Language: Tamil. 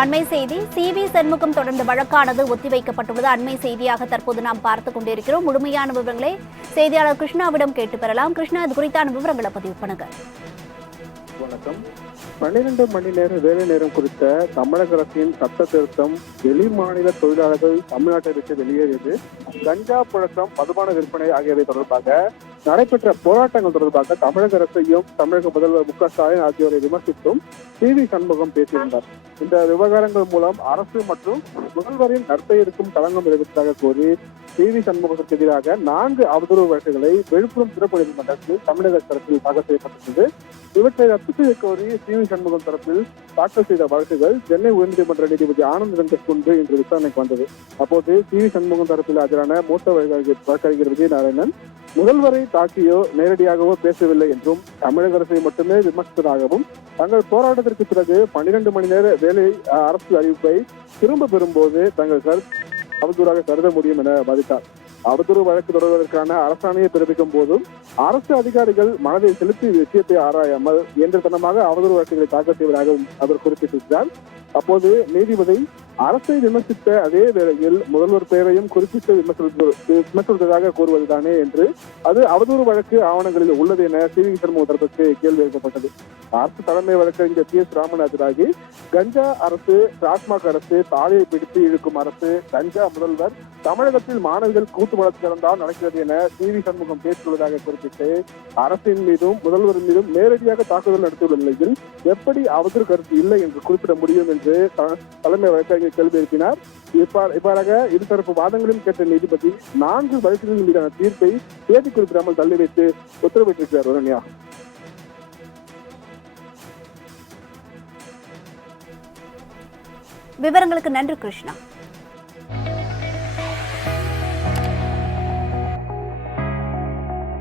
அண்மை செய்தி சி.வி. சண்முகம் தொடர்ந்த வழக்கானது ஒத்திவைக்கப்பட்டுள்ளது. அண்மை செய்தியாக தற்போது நாம் பார்த்துக் கொண்டிருக்கிறோம். முழுமையான விவரங்களை செய்தியாளர் கிருஷ்ணாவிடம் கேட்டு பெறலாம். கிருஷ்ணா, இது குறித்தான விவரங்களை பதிவு பண்ணுங்க. வணக்கம். 12 மணி நேர வேலை நேரம் குறித்த தமிழக அரசின் சட்ட திருத்தம் வெளி மாநில தொழிலாளர்கள் தமிழ்நாட்டை விட்டு வெளியேறியது, கஞ்சா புழக்கம், மதுபான விற்பனை ஆகியவை தொடர்பாக நடைபெற்ற போராட்டங்கள் தொடர்பாக தமிழக அரசையும் தமிழக முதல்வர் மு.க.ஸ்டாலின் ஆகியோரை விமர்சித்தும் சி.வி. சண்முகம் பேசியிருந்தார். இந்த விவகாரங்கள் மூலம் அரசு மற்றும் முதல்வரின் நற்பெயருக்கும் களங்கம் விளைவித்ததாக கூறி சி.வி. சண்முகத்திற்கு எதிராக 4 அவதூறு வழக்குகளை விழுப்புரம் சிறப்பு நீதிமன்றத்தில் தமிழக தரப்பில் தாக்கல் செய்யப்பட்டுள்ளது. இவற்றை ரத்து செய்ய கோரி சி.வி. சண்முகம் தரப்பில் தாக்கல் செய்த வழக்குகள் சென்னை உயர்நீதிமன்ற நீதிபதி ஆனந்த் வெங்கட் முன்பு இன்று விசாரணைக்கு வந்தது. அப்போது சி.வி. சண்முகம் தரப்பில் ஆஜரான மூத்த வழக்கறிஞர் விஜயநாராயணன் முதல்வரை தாக்கியோ நேரடியாகவோ பேசவில்லை என்றும் தமிழக அரசை மட்டுமே விமர்சித்ததாகவும் தங்கள் போராட்டத்திற்கு பிறகு 12 மணி நேர வேலை அரசு அறிவிப்பை திரும்ப பெறும்போது தங்கள் அவதூறாக கருத முடியும் என வாதிட்டார். அவதூறு வழக்கு தொடர்வதற்கான அரசாணையை பிறப்பிக்கும் போதும் அரசு அதிகாரிகள் மனதை செலுத்தி விஷயத்தை ஆராயாமல் இயந்திரத்தனமாக அவதூறு வழக்குகளை தாக்கல் செய்வதாகவும் அவர் குறிப்பிட்டிருக்கிறார். அப்போது நீதிபதி அரசை விமர்சித்த அதே வேளையில் முதல்வர் பெயரையும் குறிப்பிட்டு விமர்சித்ததாக கூறுவதுதானே என்று அது அவதூறு வழக்கு ஆவணங்களில் உள்ளது என சி.வி. சண்முகம் தரப்புக்கு கேள்வி எழுப்பப்பட்டது. அரசு தலைமை வழக்கறிஞர் பி.எஸ். ராமநாதராகி கஞ்சா அரசு, டாஸ்மாக் அரசு, தாலியை பிடித்து இழுக்கும் அரசு, கஞ்சா முதல்வர், தமிழகத்தில் மாணவர்கள் கூட்டு வழக்கு தான் நடக்கிறது என சி.வி. சண்முகம் பேசியுள்ளதாக குறிப்பிட்டு அரசின் மீதும் முதல்வரின் மீதும் நேரடியாக தாக்குதல் நடத்தியுள்ள நிலையில் எப்படி அவதூறு கருத்து இல்லை என்று குறிப்பிட முடியும் என்று தலைமை வழக்கறிஞர் கேள்வி எழுப்பினார். இவ்வாறாக இருதரப்பு வாதங்களையும் கேட்ட நீதிபதி 4 வழக்குகளின் மீதான தீர்ப்பை தேதி குறிப்பிடாமல் தள்ளி வைத்து உத்தரவிட்டிருக்கிறார். வரண்யா, விவரங்களுக்கு நன்றி கிருஷ்ணா.